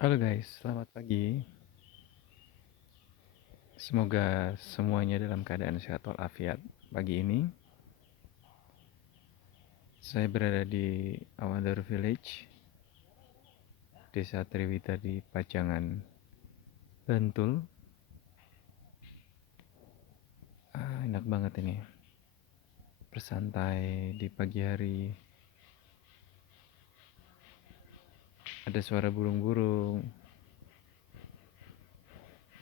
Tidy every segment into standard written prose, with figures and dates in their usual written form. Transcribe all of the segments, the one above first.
Halo guys, selamat pagi. Semoga semuanya dalam keadaan sehat walafiat. Pagi ini, saya berada di Awadar Village, Desa Triwita di Pajangan, Bantul. Enak banget ini, bersantai di pagi hari. Ada suara burung-burung,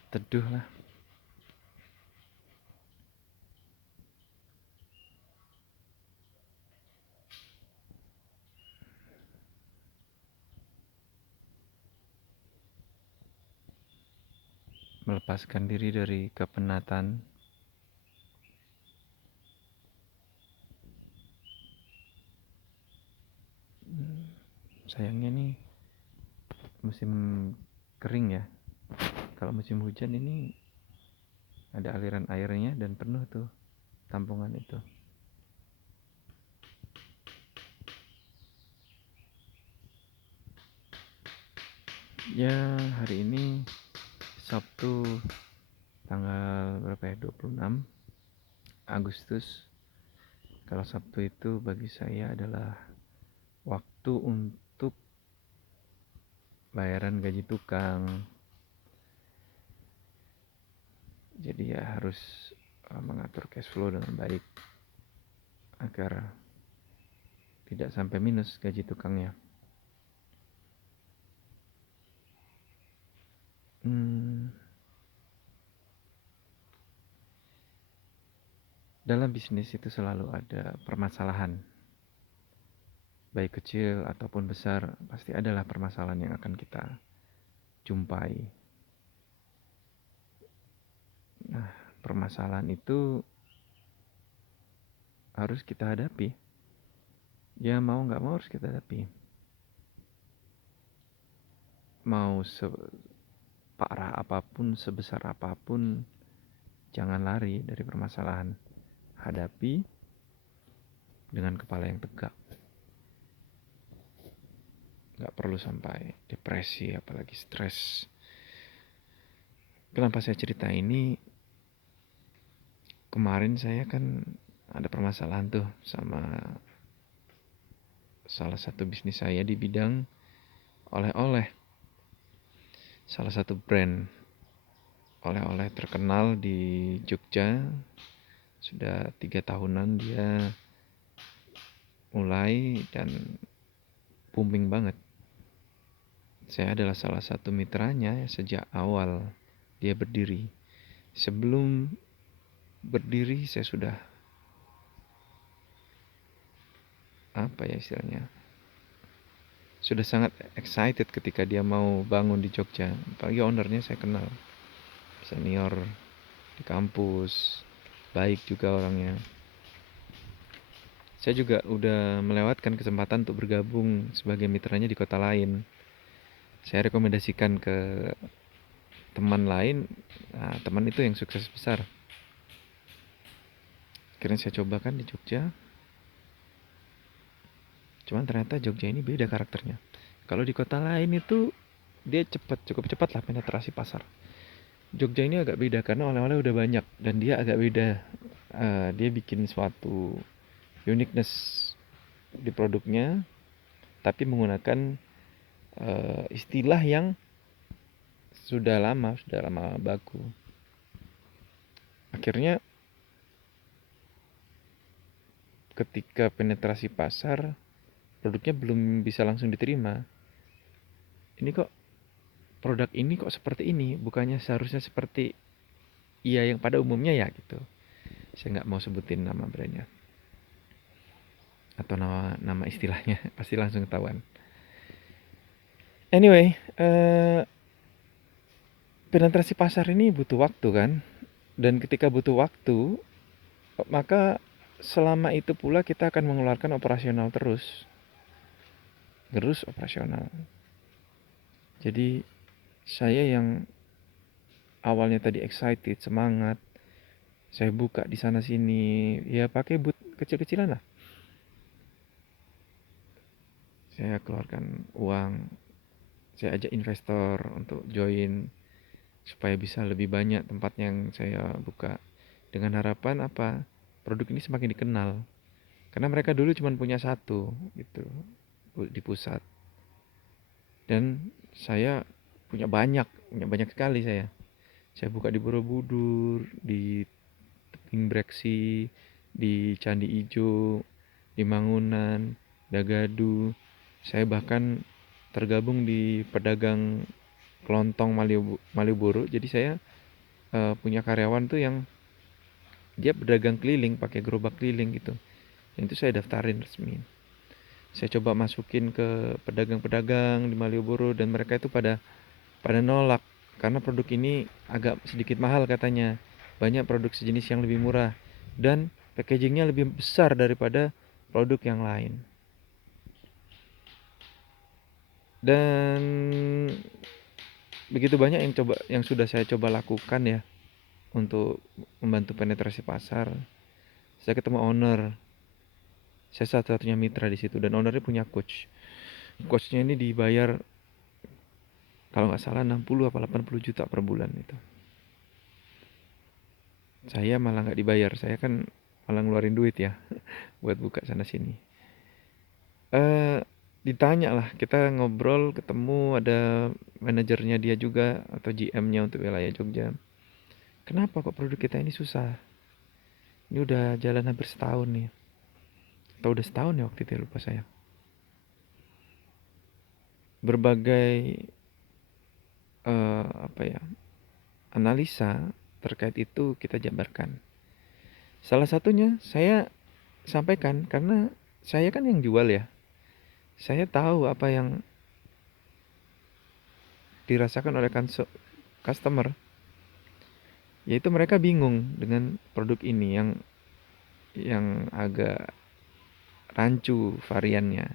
teduh lah. Melepaskan diri dari kepenatan. Sayangnya nih, musim kering ya. Kalau musim hujan ini ada aliran airnya dan penuh tuh tampungan itu. Ya, hari ini Sabtu tanggal berapa ya? 26 Agustus. Kalau Sabtu itu bagi saya adalah waktu untuk bayaran gaji tukang. Jadi ya harus mengatur cash flow dengan baik agar tidak sampai minus gaji tukangnya. Dalam bisnis itu selalu ada permasalahan. Baik kecil ataupun besar, pasti adalah permasalahan yang akan kita jumpai. Nah, permasalahan itu harus kita hadapi. Ya mau nggak mau harus kita hadapi. Mau separah apapun, sebesar apapun, jangan lari dari permasalahan. Hadapi dengan kepala yang tegak. Nggak perlu sampai depresi, apalagi stres. Kenapa saya cerita ini? Kemarin saya kan ada permasalahan tuh sama salah satu bisnis saya di bidang oleh-oleh. Salah satu brand oleh-oleh terkenal di Jogja. Sudah 3 tahunan dia mulai dan booming banget. Saya adalah salah satu mitranya ya, sejak awal dia berdiri. Sebelum berdiri saya sudah apa ya istilahnya, sudah sangat excited ketika dia mau bangun di Jogja. Apalagi ownernya saya kenal, senior di kampus, baik juga orangnya. Saya juga udah melewatkan kesempatan untuk bergabung sebagai mitranya di kota lain. Saya rekomendasikan ke teman lain. Nah, teman itu yang sukses besar. Akhirnya saya cobakan di Jogja. Cuman ternyata Jogja ini beda karakternya. Kalau di kota lain itu dia cukup cepat lah penetrasi pasar. Jogja ini agak beda karena oleh-oleh udah banyak dan dia agak beda. Dia bikin suatu uniqueness di produknya, tapi menggunakan istilah yang sudah lama baku. Akhirnya ketika penetrasi pasar, produknya belum bisa langsung diterima. Ini kok produk ini kok seperti ini, bukannya seharusnya seperti iya yang pada umumnya ya gitu. Saya nggak mau sebutin nama brandnya atau nama istilahnya, pasti langsung ketahuan. Anyway, penetrasi pasar ini butuh waktu kan, dan ketika butuh waktu, maka selama itu pula kita akan mengeluarkan operasional terus operasional. Jadi saya yang awalnya tadi excited, semangat, saya buka di sana sini, ya pakai booth kecil-kecilan lah. Saya keluarkan uang, saya ajak investor untuk join supaya bisa lebih banyak tempat yang saya buka, dengan harapan apa, produk ini semakin dikenal, karena mereka dulu cuma punya satu gitu di pusat, dan saya punya banyak sekali. Saya buka di Borobudur, di Tebing Breksi, di Candi Ijo, di Mangunan, Dagadu. Saya bahkan tergabung di pedagang kelontong Malioboro. Jadi saya punya karyawan tuh yang dia pedagang keliling, pakai gerobak keliling gitu. Yang itu saya daftarin resmi. Saya coba masukin ke pedagang-pedagang di Malioboro, dan mereka itu pada pada nolak karena produk ini agak sedikit mahal katanya. Banyak produk sejenis yang lebih murah dan packagingnya lebih besar daripada produk yang lain. Dan begitu banyak yang sudah saya coba lakukan ya untuk membantu penetrasi pasar. Saya ketemu owner. Saya satu-satunya mitra di situ, dan ownernya punya coach. Coachnya ini dibayar kalau nggak salah 60 atau 80 juta per bulan itu. Saya malah nggak dibayar. Saya kan malah ngeluarin duit ya buat buka sana sini. Eh Ditanya lah, kita ngobrol, ketemu, ada manajernya dia juga atau GM-nya untuk wilayah Jogja. Kenapa kok produk kita ini susah? Ini udah jalan hampir setahun nih. Atau udah setahun ya waktu itu, lupa saya. Berbagai apa ya, analisa terkait itu kita jabarkan. Salah satunya saya sampaikan karena saya kan yang jual ya. Saya tahu apa yang dirasakan oleh customer, yaitu mereka bingung dengan produk ini yang agak rancu variannya.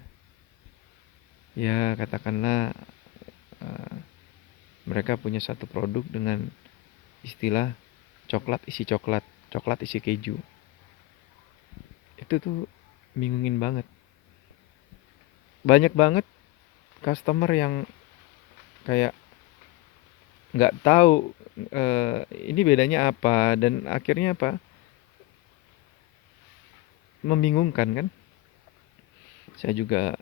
Ya, katakanlah eh, mereka punya satu produk dengan istilah coklat isi coklat, coklat isi keju. Itu tuh bingungin banget. Banyak banget customer yang kayak nggak tahu ini bedanya apa, dan akhirnya apa, membingungkan kan. Saya juga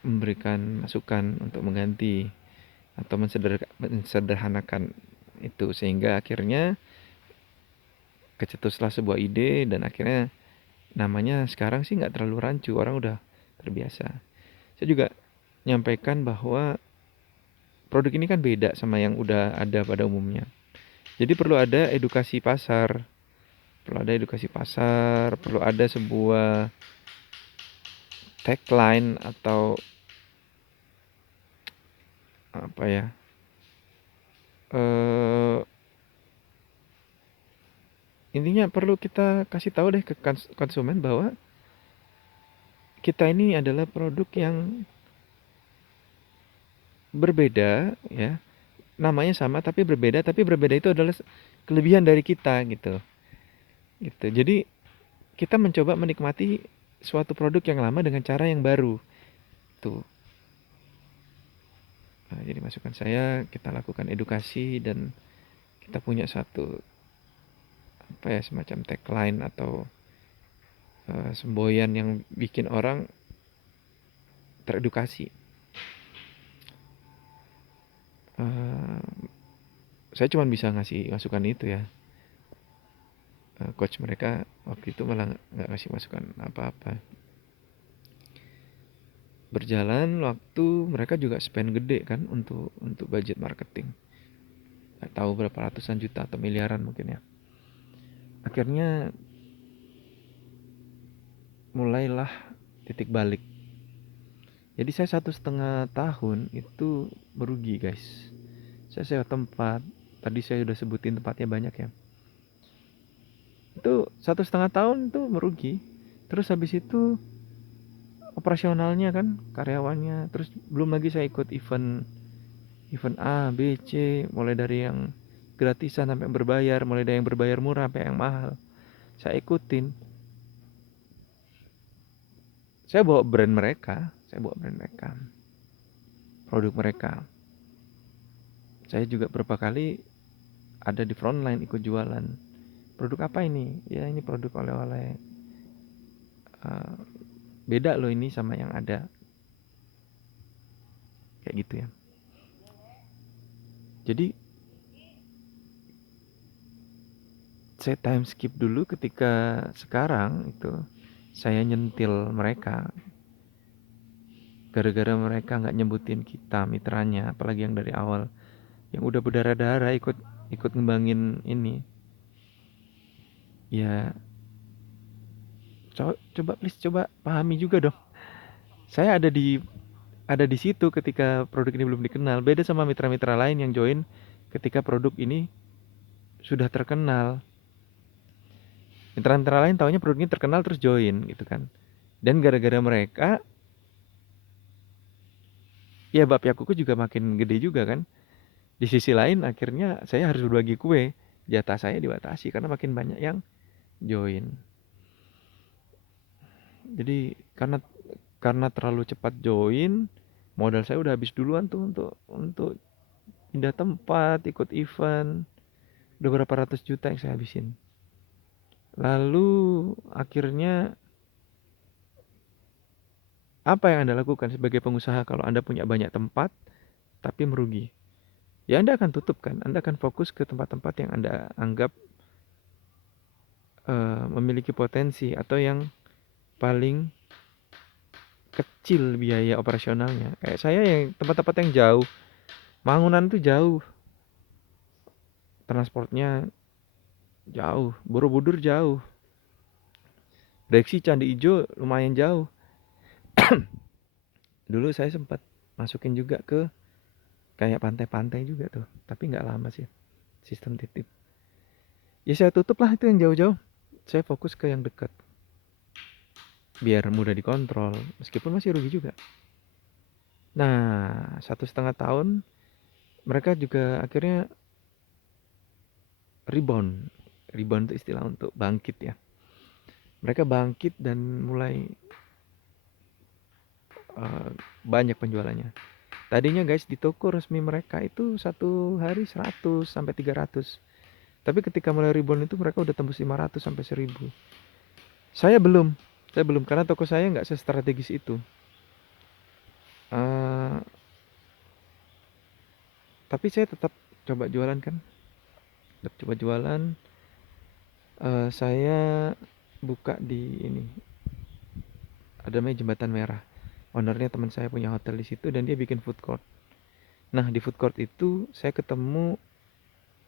memberikan masukan untuk mengganti atau mensederhanakan itu, sehingga akhirnya kecetuslah sebuah ide, dan akhirnya namanya sekarang sih nggak terlalu rancu, orang udah terbiasa. Saya juga nyampaikan bahwa produk ini kan beda sama yang udah ada pada umumnya, jadi perlu ada sebuah tagline atau apa ya, eh intinya perlu kita kasih tahu deh ke konsumen bahwa kita ini adalah produk yang berbeda ya. Namanya sama tapi berbeda itu adalah kelebihan dari kita gitu. Gitu. Jadi kita mencoba menikmati suatu produk yang lama dengan cara yang baru. Tuh. Nah, jadi masukan saya, kita lakukan edukasi, dan kita punya satu apa ya, semacam tagline atau semboyan yang bikin orang teredukasi. Eh, saya cuma bisa ngasih masukan itu ya. Coach mereka waktu itu malah nggak ngasih masukan apa-apa. Berjalan waktu, mereka juga spend gede kan untuk budget marketing. Nggak tahu berapa ratusan juta atau miliaran mungkin ya. Akhirnya mulailah titik balik. Jadi saya 1,5 tahun itu merugi guys. Saya sewa tempat. Tadi saya udah sebutin tempatnya banyak ya. Itu 1,5 tahun itu merugi. Terus habis itu operasionalnya kan, karyawannya, terus belum lagi saya ikut event event A, B, C, mulai dari yang gratisan sampai yang berbayar, mulai dari yang berbayar murah sampai yang mahal. Saya ikutin. Saya bawa brand mereka. produk mereka. Saya juga beberapa kali ada di frontline ikut jualan. Produk apa ini? Ya ini produk oleh-oleh. Uh, Beda loh ini sama yang ada. Kayak gitu ya. Jadi saya time skip dulu ketika sekarang itu saya nyentil mereka. Gara-gara mereka nggak nyebutin kita mitranya, apalagi yang dari awal, yang udah berdarah-darah ikut ngembangin ini. Ya coba please coba pahami juga dong. Saya ada di situ ketika produk ini belum dikenal. Beda sama mitra-mitra lain yang join ketika produk ini sudah terkenal. Mitra-mitra lain taunya produk ini terkenal terus join gitu kan. Dan gara-gara mereka, ya bab Yakuku juga makin gede juga kan. Di sisi lain akhirnya saya harus berbagi kue. Jatah saya dibatasi karena makin banyak yang join. Jadi karena terlalu cepat join, modal saya udah habis duluan tuh untuk pindah tempat, ikut event. Udah berapa ratus juta yang saya habisin. Lalu akhirnya apa yang Anda lakukan sebagai pengusaha kalau Anda punya banyak tempat tapi merugi? Ya Anda akan tutup kan, Anda akan fokus ke tempat-tempat yang Anda anggap memiliki potensi atau yang paling kecil biaya operasionalnya. Kayak saya yang tempat-tempat yang jauh, Mangunan tuh jauh, transportnya jauh, Borobudur jauh, Breksi Candi Ijo lumayan jauh. Dulu saya sempat masukin juga ke kayak pantai-pantai juga tuh, tapi nggak lama sih, sistem titip. Ya saya tutup lah itu yang jauh-jauh, saya fokus ke yang dekat, biar mudah dikontrol, meskipun masih rugi juga. Nah, 1,5 tahun mereka juga akhirnya rebound. Rebound itu istilah untuk bangkit ya. Mereka bangkit dan mulai banyak penjualannya. Tadinya guys di toko resmi mereka itu satu hari 100 sampai 300. Tapi ketika mulai rebound itu mereka udah tembus 500 sampai 1000. Saya belum karena toko saya nggak sestrategis itu. Uh, tapi saya tetap coba jualan kan, tetap coba jualan. Saya buka di ini, ada namanya Jembatan Merah. Ownernya teman saya punya hotel di situ dan dia bikin food court. Nah di food court itu saya ketemu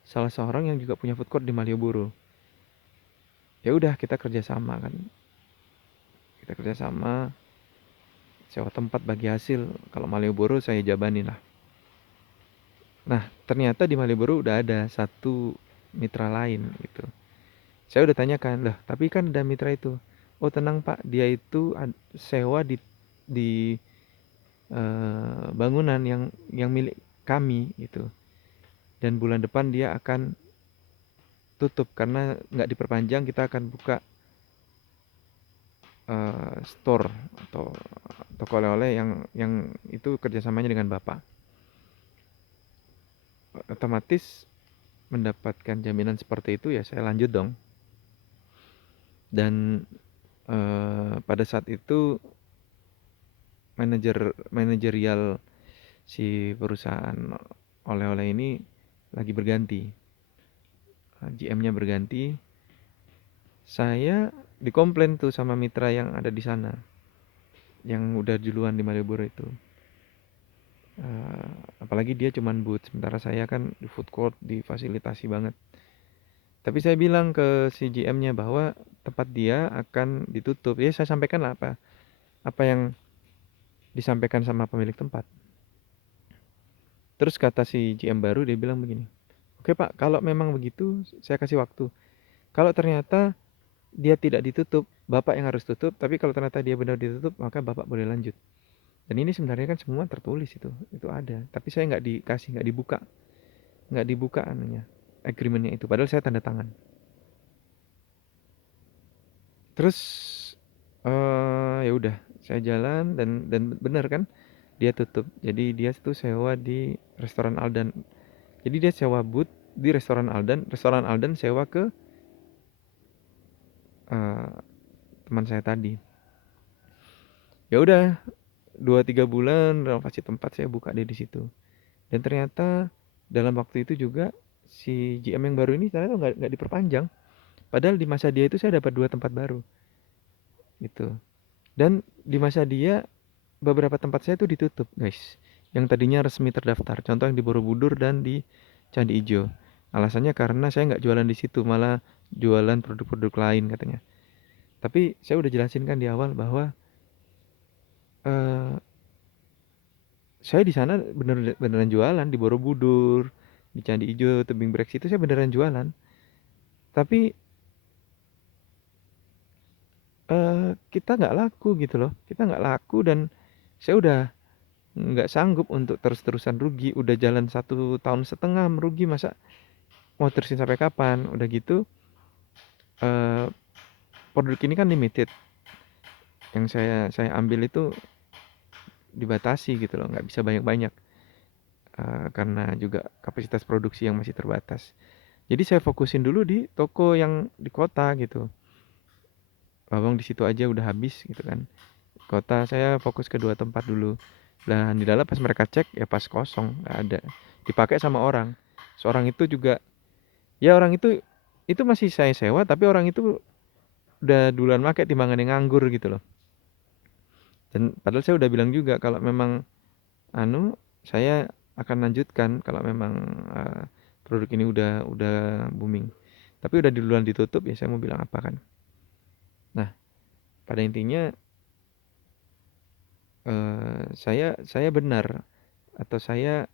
salah seorang yang juga punya food court di Malioboro. Ya udah kita kerjasama kan, kita kerjasama sewa tempat bagi hasil. Kalau Malioboro saya jabanin lah. Nah ternyata di Malioboro udah ada satu mitra lain gitu. Saya udah tanyakan lah, tapi kan ada mitra itu. Oh tenang pak, dia itu sewa di bangunan yang milik kami gitu. Dan bulan depan dia akan tutup karena nggak diperpanjang. Kita akan buka store atau toko oleh-oleh yang itu kerjasamanya dengan bapak. Otomatis mendapatkan jaminan seperti itu ya saya lanjut dong. Dan pada saat itu manajerial si perusahaan oleh-oleh ini lagi berganti, GM-nya berganti. Saya dikomplain tuh sama mitra yang ada di sana, yang udah duluan di Malioboro itu. Apalagi dia cuman booth, sementara saya kan di food court, difasilitasi banget. Tapi saya bilang ke si GM-nya bahwa tempat dia akan ditutup. Ya saya sampaikan lah apa yang disampaikan sama pemilik tempat. Terus kata si GM baru, dia bilang begini, oke pak, kalau memang begitu saya kasih waktu. Kalau ternyata dia tidak ditutup, bapak yang harus tutup. Tapi kalau ternyata dia benar ditutup, maka bapak boleh lanjut. Dan ini sebenarnya kan semua tertulis itu ada. Tapi saya nggak dibuka anunya, agreementnya itu. Padahal saya tanda tangan. Terus ya udah, saya jalan dan benar kan, dia tutup. Jadi dia tuh sewa di restoran Aldan. Jadi dia sewa booth di restoran Aldan sewa ke eh, teman saya tadi. Ya udah, 2-3 bulan renovasi tempat saya buka deh di situ. Dan ternyata dalam waktu itu juga si GM yang baru ini ternyata nggak diperpanjang. Padahal di masa dia itu saya dapat 2 tempat baru gitu. Dan di masa dia beberapa tempat saya itu ditutup, guys. Yang tadinya resmi terdaftar. Contoh yang di Borobudur dan di Candi Ijo. Alasannya karena saya nggak jualan di situ, malah jualan produk-produk lain katanya. Tapi saya udah jelasin kan di awal bahwa eh, saya di sana beneran jualan di Borobudur, di Candi Ijo, Tebing Brex itu saya beneran jualan. Tapi kita nggak laku gitu loh. Kita nggak laku dan saya udah nggak sanggup untuk terus-terusan rugi. Udah jalan 1,5 tahun merugi, masa mau terusin sampai kapan? Udah gitu, eh, produk ini kan limited. Yang saya ambil itu dibatasi gitu loh, nggak bisa banyak-banyak. Karena juga kapasitas produksi yang masih terbatas. Jadi saya fokusin dulu di toko yang di kota gitu. Bawang di situ aja udah habis gitu kan. Kota saya fokus ke 2 tempat dulu. Dan di dalam pas mereka cek ya pas kosong, nggak ada. Dipakai sama orang. Seorang itu juga, ya orang itu masih saya sewa tapi orang itu udah duluan make timbangan yang nganggur gitu loh. Dan padahal saya udah bilang juga kalau memang anu saya akan lanjutkan kalau memang eh, produk ini udah booming. Tapi udah duluan ditutup ya saya mau bilang apa kan. Nah, pada intinya saya benar atau saya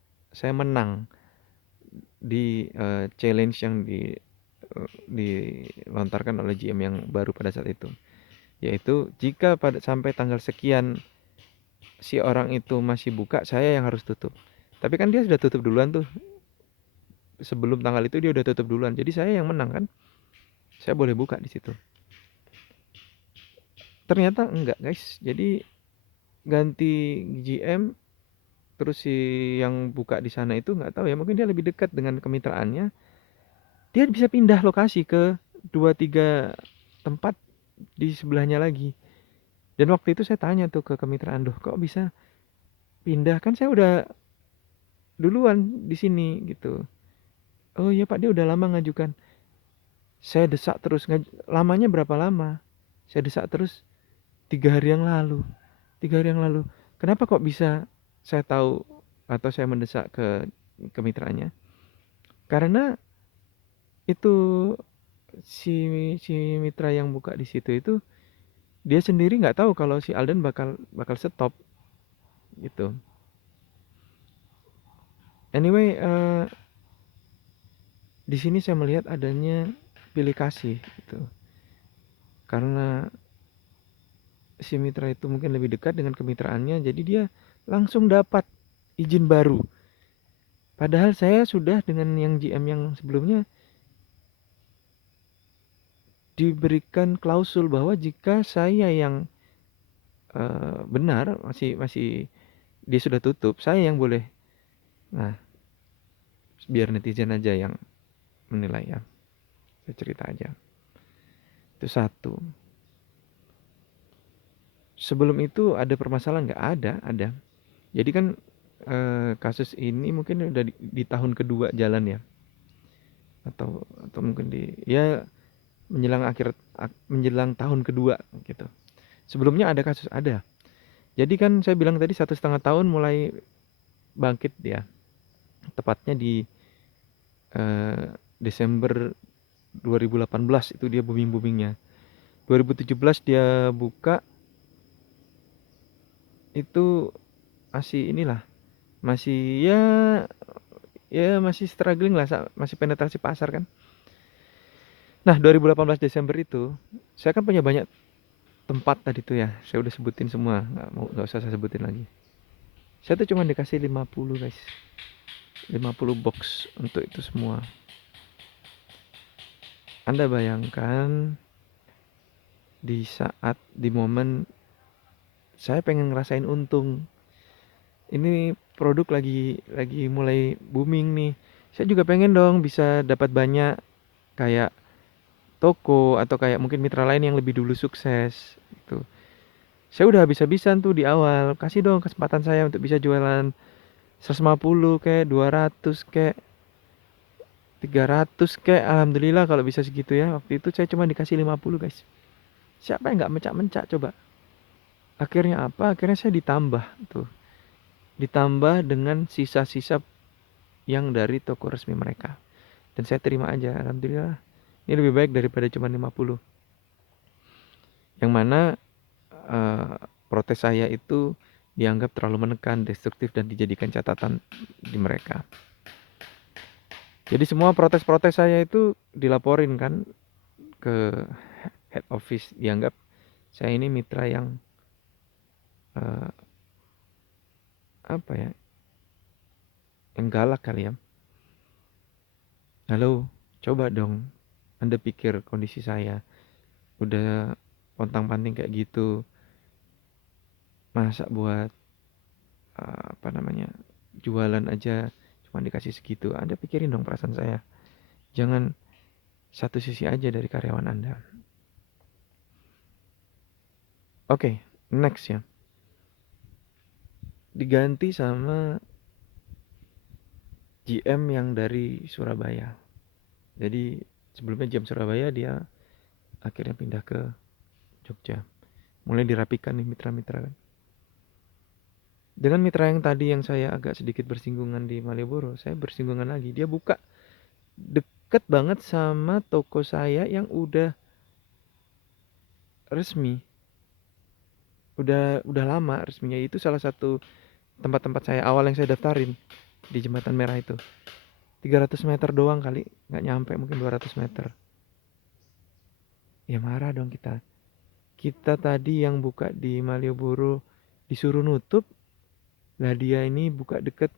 menang di challenge yang dilontarkan oleh GM yang baru pada saat itu. Yaitu jika sampai tanggal sekian si orang itu masih buka, saya yang harus tutup. Tapi kan dia sudah tutup duluan tuh. Sebelum tanggal itu dia udah tutup duluan. Jadi saya yang menang kan. Saya boleh buka di situ. Ternyata enggak, guys. Jadi ganti GM terus si yang buka di sana itu nggak tahu ya, mungkin dia lebih dekat dengan kemitraannya. Dia bisa pindah lokasi ke 2-3 tempat di sebelahnya lagi. Dan waktu itu saya tanya tuh ke kemitraan, "Duh, kok bisa pindah? Kan saya udah duluan di sini," gitu. "Oh iya Pak, dia udah lama ngajukan." Saya desak terus, lamanya berapa lama? Saya desak terus 3 hari yang lalu. 3 hari yang lalu. Kenapa kok bisa saya tahu atau saya mendesak ke kemitraannya? Karena itu si si mitra yang buka di situ itu dia sendiri nggak tahu kalau si Alden bakal bakal stop gitu. Anyway, di sini saya melihat adanya pilih kasih gitu. Karena si mitra itu mungkin lebih dekat dengan kemitraannya, jadi dia langsung dapat izin baru. Padahal saya sudah dengan yang GM yang sebelumnya diberikan klausul bahwa jika saya yang benar masih masih dia sudah tutup, saya yang boleh. Nah, biar netizen aja yang menilai ya. Saya cerita aja. Itu satu. Sebelum itu ada permasalahan nggak ada, ada. Jadi kan kasus ini mungkin udah di tahun kedua jalan ya, atau mungkin di ya menjelang tahun kedua gitu. Sebelumnya ada kasus ada. Jadi kan saya bilang tadi 1,5 tahun mulai bangkit dia. Tepatnya di Desember 2018 itu dia booming-boomingnya. 2017 dia buka itu masih inilah, masih ya ya masih struggling lah, masih penetrasi pasar kan. Nah, 2018 Desember itu saya kan punya banyak tempat tadi tuh ya. Saya udah sebutin semua, nggak usah saya sebutin lagi. Saya tuh cuma dikasih 50 guys. 50 box untuk itu semua. Anda bayangkan di momen saya pengen ngerasain untung. ini produk lagi mulai booming nih. Saya juga pengen dong bisa dapat banyak kayak toko atau kayak mungkin mitra lain yang lebih dulu sukses gitu. Saya udah habis-habisan tuh di awal. Kasih dong kesempatan saya untuk bisa jualan 150 kayak 200 kayak 300 kayak alhamdulillah kalau bisa segitu ya. Waktu itu saya cuma dikasih 50 guys. Siapa yang nggak mencak-mencak coba? Akhirnya apa? Akhirnya saya ditambah tuh. Ditambah dengan sisa-sisa yang dari toko resmi mereka. Dan saya terima aja, alhamdulillah. Ini lebih baik daripada cuma 50. Yang mana eh, protes saya itu dianggap terlalu menekan, destruktif dan dijadikan catatan di mereka. Jadi semua protes-protes saya itu dilaporin kan ke head office, dianggap saya ini mitra yang eh, apa ya, yang galak kali ya. Halo, coba dong Anda pikir kondisi saya udah pontang-panting kayak gitu, masa buat apa namanya, jualan aja cuma dikasih segitu. Anda pikirin dong perasaan saya. Jangan satu sisi aja dari karyawan Anda. Oke, next ya. Diganti sama GM yang dari Surabaya. Jadi sebelumnya GM Surabaya, dia akhirnya pindah ke Jogja. Mulai dirapikan nih mitra-mitra kan. Dengan mitra yang tadi yang saya agak sedikit bersinggungan di Malioboro, saya bersinggungan lagi. Dia buka deket banget sama toko saya yang udah resmi. Udah lama resminya. Itu salah satu tempat-tempat saya awal yang saya daftarin di Jembatan Merah itu. 300 meter doang kali, nggak nyampe, mungkin 200 meter. Ya marah dong kita. Kita tadi yang buka di Malioboro disuruh nutup, lah dia ini buka deket,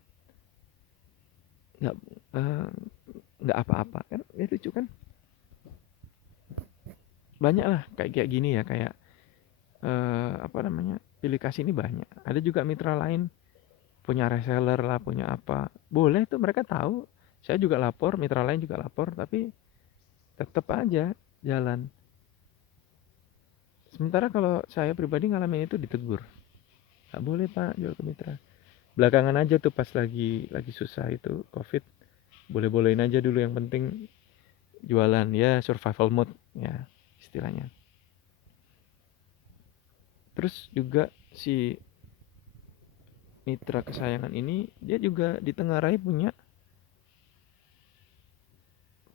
nggak eh, nggak apa-apa kan? Ya lucu kan? Banyak lah kayak kayak gini ya, kayak apa namanya, pilih kasih ini banyak. Ada juga mitra lain punya reseller lah, punya apa. Boleh tuh, mereka tahu. Saya juga lapor, mitra lain juga lapor, tapi tetap aja jalan. Sementara kalau saya pribadi ngalamin itu ditegur. Nggak boleh Pak jual ke mitra. Belakangan aja tuh pas lagi susah itu COVID, boleh-bolehin aja dulu, yang penting jualan ya, survival mode ya istilahnya. Terus juga si mitra kesayangan ini dia juga ditengarai punya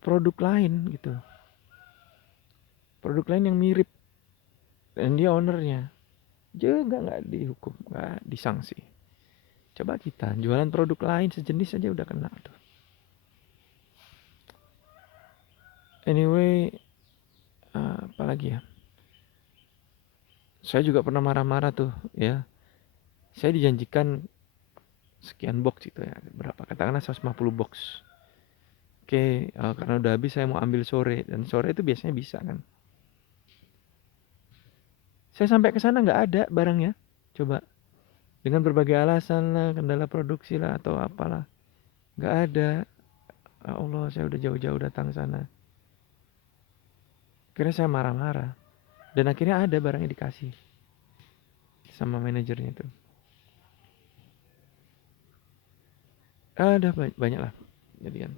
produk lain gitu. Produk lain yang mirip dan dia ownernya. Juga nggak dihukum, nggak disanksi. Coba kita jualan produk lain sejenis aja udah kena tuh. Anyway, apalagi ya? Saya juga pernah marah-marah tuh ya. Saya dijanjikan sekian box itu ya, berapa? Katakanlah 150 box. Oke, karena udah habis saya mau ambil sore, dan sore itu biasanya bisa kan. Saya sampai ke sana nggak ada barangnya. Coba, dengan berbagai alasan lah, kendala produksi lah atau apalah, nggak ada. Ya Allah, saya udah jauh-jauh datang sana. Akhirnya saya marah-marah, dan akhirnya ada barangnya dikasih sama manajernya itu. Ada banyak lah. Jadi kan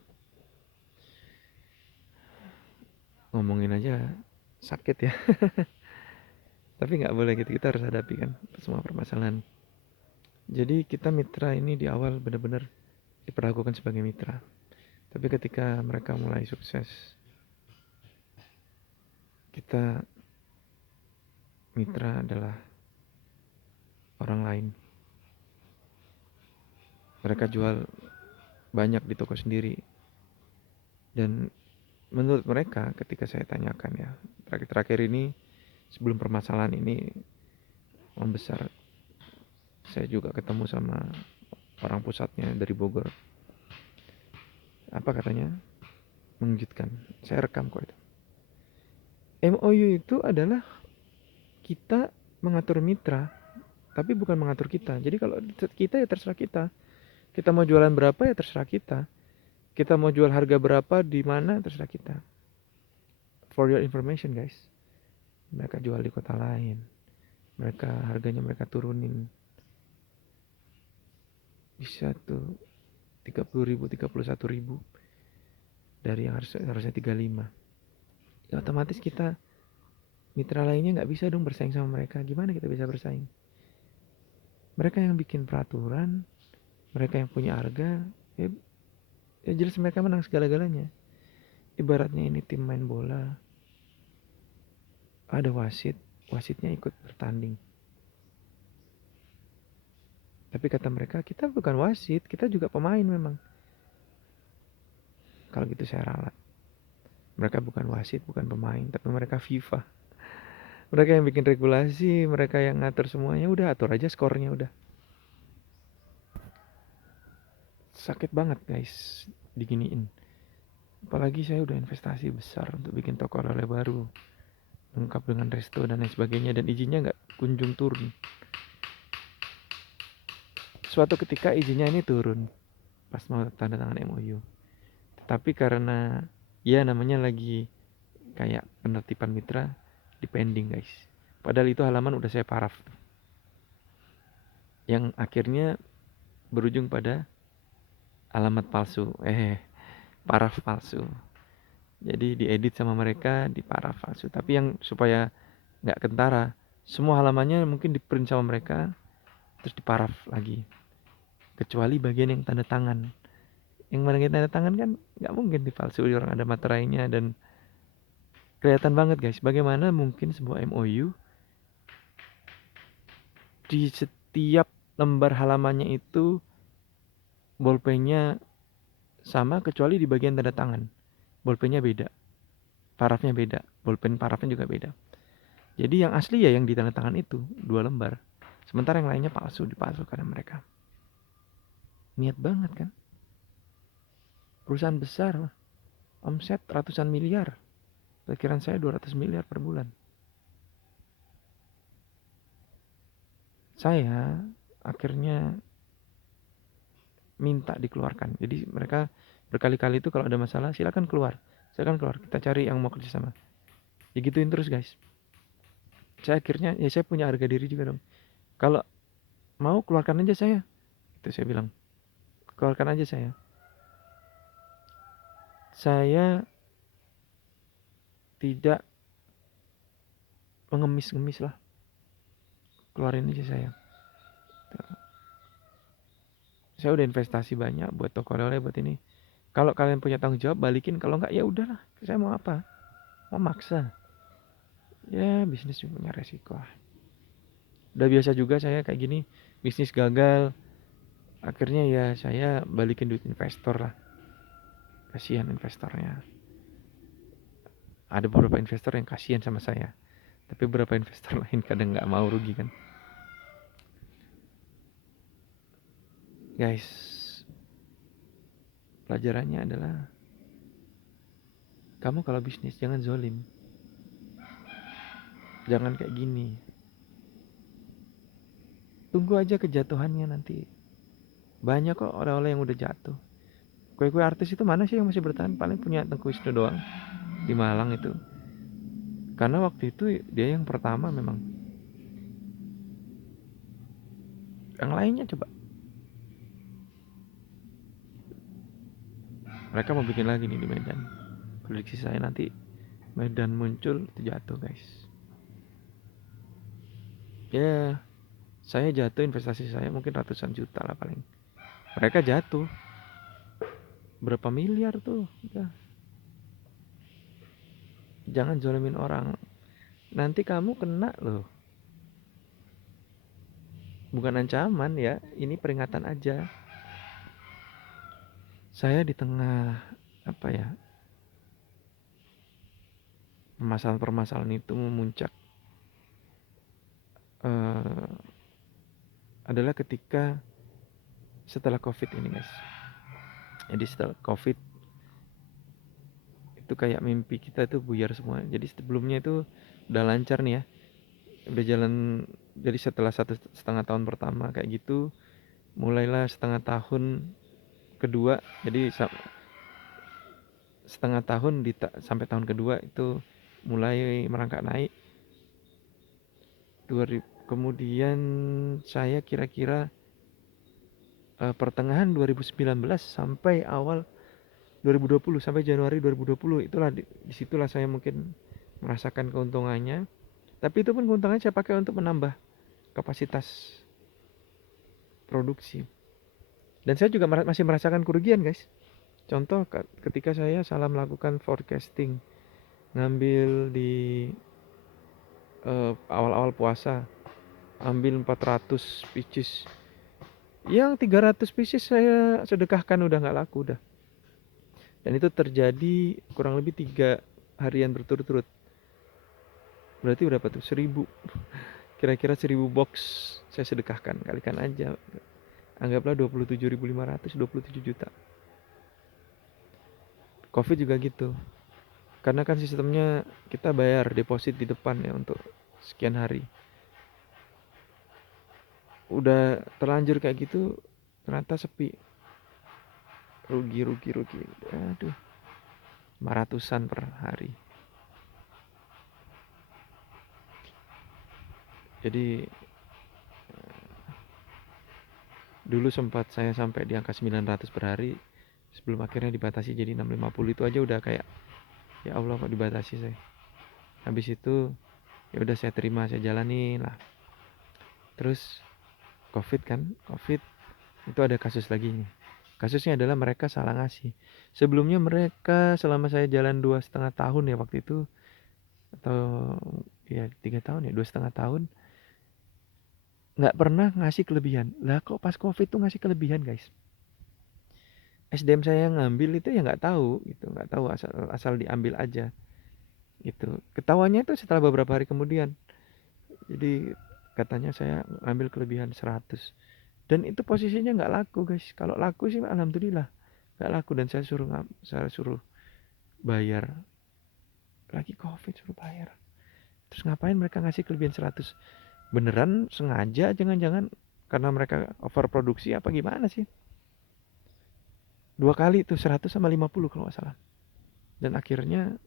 ngomongin aja sakit ya. Tapi nggak boleh gitu, kita harus hadapi kan semua permasalahan. Jadi kita mitra ini di awal benar-benar diperlakukan sebagai mitra. Tapi ketika mereka mulai sukses, kita mitra adalah orang lain. Mereka jual banyak di toko sendiri. Dan menurut mereka ketika saya tanyakan ya, terakhir-terakhir ini sebelum permasalahan ini membesar, saya juga ketemu sama orang pusatnya dari Bogor. Apa katanya? Mengejutkan. Saya rekam kok itu. MOU itu adalah kita mengatur mitra, tapi bukan mengatur kita. Jadi kalau kita ya terserah kita. Kita mau jualan berapa ya terserah kita. Kita mau jual harga berapa di mana terserah kita. For your information guys, mereka jual di kota lain, mereka harganya mereka turunin, bisa tuh 30.000, 31.000 dari yang harusnya 35. Ya otomatis kita mitra lainnya nggak bisa dong bersaing sama mereka. Gimana kita bisa bersaing? Mereka yang bikin peraturan, mereka yang punya harga, ya, ya jelas mereka menang segala-galanya. Ibaratnya ini tim main bola, ada wasit, wasitnya ikut bertanding. Tapi kata mereka, kita bukan wasit, kita juga pemain memang. Kalau gitu saya ralat. Mereka bukan wasit, bukan pemain, tapi mereka FIFA. Mereka yang bikin regulasi, mereka yang ngatur semuanya, udah atur aja skornya udah. Sakit banget guys, diginiin. Apalagi saya udah investasi besar untuk bikin toko oleh-oleh baru, lengkap dengan resto dan lain sebagainya, dan izinnya nggak kunjung turun. Suatu ketika izinnya ini turun, pas mau tanda tangan MOU. Tapi karena ya namanya lagi kayak penertiban mitra, depending guys. Padahal itu halaman udah saya paraf tuh. Yang akhirnya berujung pada alamat palsu, paraf palsu. Jadi diedit sama mereka di paraf palsu. Tapi yang supaya nggak kentara, semua halamannya mungkin di print sama mereka, terus diparaf lagi. Kecuali bagian yang tanda tangan. Yang bagian tanda tangan kan nggak mungkin dipalsu, orang ada materainya, dan kelihatan banget guys, bagaimana mungkin sebuah MOU di setiap lembar halamannya itu bolpennya sama kecuali di bagian tanda tangan. Bolpennya beda, parafnya beda, bolpen parafnya juga beda. Jadi yang asli ya yang di tanda tangan itu 2 lembar. Sementara yang lainnya palsu, dipalsukan mereka. Niat banget kan? Perusahaan besar, omset ratusan miliar. Perkiraan saya 200 miliar per bulan. Saya akhirnya minta dikeluarkan. Jadi mereka berkali-kali itu kalau ada masalah silakan keluar. Silakan keluar, kita cari yang mau kerja sama. Ya gituin terus guys. Saya akhirnya ya saya punya harga diri juga dong. Kalau mau keluarkan aja saya. Itu saya bilang. Keluarkan aja saya. Saya tidak mengemis-ngemis lah. Keluarin aja saya. Saya udah investasi banyak buat toko oleh-oleh buat ini. Kalau kalian punya tanggung jawab balikin, kalau enggak ya udahlah. Saya mau apa? Mau maksa. Ya bisnis juga punya resiko. Udah biasa juga saya kayak gini, bisnis gagal. Akhirnya ya saya balikin duit investor lah. Kasihan investornya. Ada beberapa investor yang kasihan sama saya. Tapi beberapa investor lain kadang nggak mau rugi kan. Guys, pelajarannya adalah kamu kalau bisnis jangan zolim. Jangan kayak gini. Tunggu aja kejatuhannya nanti. Banyak kok orang-orang yang udah jatuh. Kue-kue artis itu mana sih yang masih bertahan? Paling punya Tengku Wisnu doang di Malang itu. Karena waktu itu dia yang pertama memang. Yang lainnya coba. Mereka mau bikin lagi nih di Medan. Prediksi saya nanti Medan muncul itu jatuh guys. Ya, saya jatuh investasi saya mungkin ratusan juta lah paling. Mereka jatuh berapa miliar tuh. Udah. Jangan zalimin orang. Nanti kamu kena loh. Bukan ancaman ya, ini peringatan aja. Saya di tengah apa ya, permasalahan-permasalahan itu memuncak adalah ketika setelah COVID ini guys. Jadi setelah COVID itu kayak mimpi kita tuh buyar semua. Jadi sebelumnya itu udah lancar nih ya, udah jalan Jadi setelah 1,5 tahun pertama kayak gitu, mulailah setengah tahun kedua, jadi setengah tahun sampai tahun kedua itu mulai merangkak naik. Kemudian saya kira-kira pertengahan 2019 sampai awal 2020, sampai Januari 2020, itulah disitulah saya mungkin merasakan keuntungannya. Tapi itu pun keuntungannya saya pakai untuk menambah kapasitas produksi. Dan saya juga masih merasakan kerugian, guys. Contoh ketika saya salah melakukan forecasting, ngambil di awal-awal puasa, ambil 400 pieces, yang 300 pieces saya sedekahkan udah nggak laku udah. Dan itu terjadi kurang lebih 3 harian berturut-turut. Berarti berapa tuh? 1000. Kira-kira 1000 box saya sedekahkan, kalikan aja. Anggaplah 27.500, 27 juta. Covid juga gitu. Karena kan sistemnya kita bayar deposit di depan ya untuk sekian hari. Udah terlanjur kayak gitu, ternyata sepi. Rugi. Aduh, 500-an per hari. Jadi dulu sempat saya sampai di angka 900 per hari, sebelum akhirnya dibatasi jadi 650. Itu aja udah kayak, ya Allah kok dibatasi saya. Habis itu ya udah saya terima, saya jalani lah. Terus Covid itu ada kasus lagi nih. Kasusnya adalah mereka salah ngasih. Sebelumnya mereka selama saya jalan 2,5 tahun ya waktu itu, atau ya 3 tahun ya, 2,5 tahun, nggak pernah ngasih kelebihan. Lah kok pas Covid tuh ngasih kelebihan, guys. SDM saya yang ngambil itu ya nggak tahu gitu, nggak tahu, asal diambil aja gitu. Ketahuannya itu setelah beberapa hari kemudian. Jadi katanya saya ngambil kelebihan 100, dan itu posisinya nggak laku, guys. Kalau laku sih alhamdulillah nggak laku, dan saya suruh bayar lagi. Covid suruh bayar. Terus ngapain mereka ngasih kelebihan 100? Beneran sengaja? Jangan-jangan karena mereka overproduksi apa gimana sih? 2 kali tuh 100 sama 50 kalau nggak salah. Dan akhirnya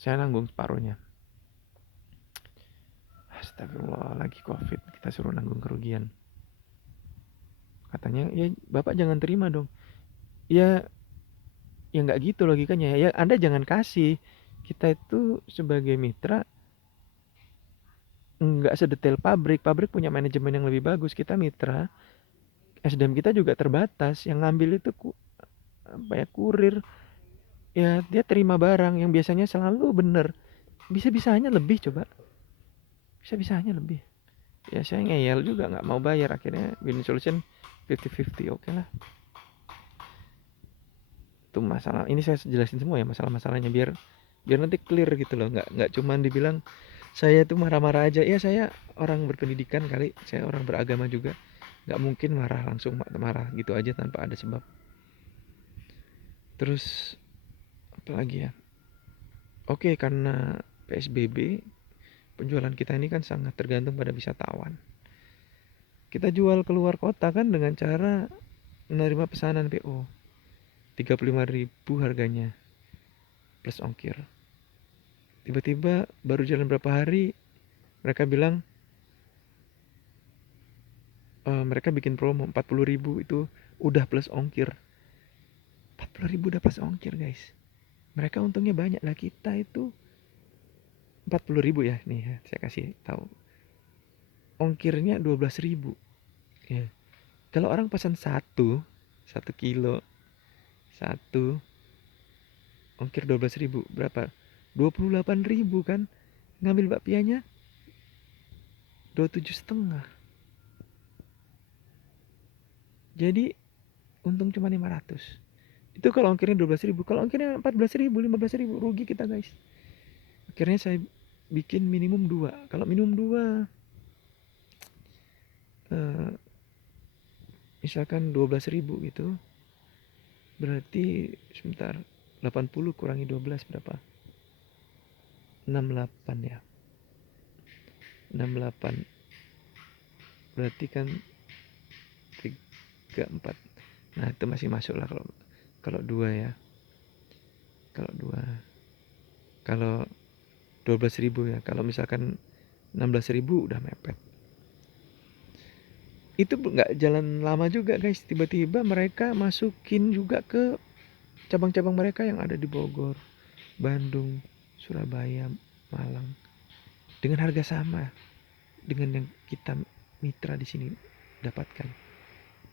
saya nanggung separuhnya. Astagfirullah, lagi Covid kita suruh nanggung kerugian. Katanya ya Bapak jangan terima dong. Ya ya nggak gitu logikanya. Ya Anda jangan kasih. Kita itu sebagai mitra nggak sedetail pabrik. Pabrik punya manajemen yang lebih bagus. Kita mitra, SDM kita juga terbatas. Yang ngambil itu apa ya, kurir. Ya dia terima barang yang biasanya selalu bener. Bisa-bisanya lebih coba. Bisa-bisanya lebih. Ya saya ngeyel juga, nggak mau bayar. Akhirnya win solution 50-50. Oke lah. Itu masalah. Ini saya jelasin semua ya masalah-masalahnya, biar nanti clear gitu loh. Nggak cuman dibilang saya tuh marah-marah aja. Ya saya orang berpendidikan kali, saya orang beragama juga. Nggak mungkin marah langsung marah gitu aja tanpa ada sebab. Terus apa lagi ya? Oke, karena PSBB, penjualan kita ini kan sangat tergantung pada wisatawan. Kita jual keluar kota kan dengan cara menerima pesanan PO. 35.000 harganya plus ongkir. Tiba-tiba baru jalan berapa hari mereka bilang mereka bikin promo 40.000, itu udah plus ongkir. 40.000 udah plus ongkir, guys. Mereka untungnya banyak lah, kita itu 40.000 ya. Nih ya, saya kasih tahu. Ongkirnya 12.000 ya. Kalau orang pesan 1 kilo, ongkir 12.000, berapa? 28.000 kan. Ngambil bakpianya 27,5. Jadi untung cuma 500. Itu kalau ongkirnya 12.000. Kalau ongkirnya 14.000, 15.000, rugi kita, guys. Akhirnya saya bikin minimum 2. Kalau minimum 2 misalkan 12.000 gitu, berarti sebentar, 80 kurangi 12 berapa? 68 ya. 68 berarti kan 34. Nah itu masih masuk lah kalau kalau 2 ya. Kalau 2, kalau 12.000 ya. Kalau misalkan 16.000 udah mepet. Itu nggak jalan lama juga guys, tiba-tiba mereka masukin juga ke cabang-cabang mereka yang ada di Bogor, Bandung, Surabaya, Malang, dengan harga sama dengan yang kita mitra di sini dapatkan.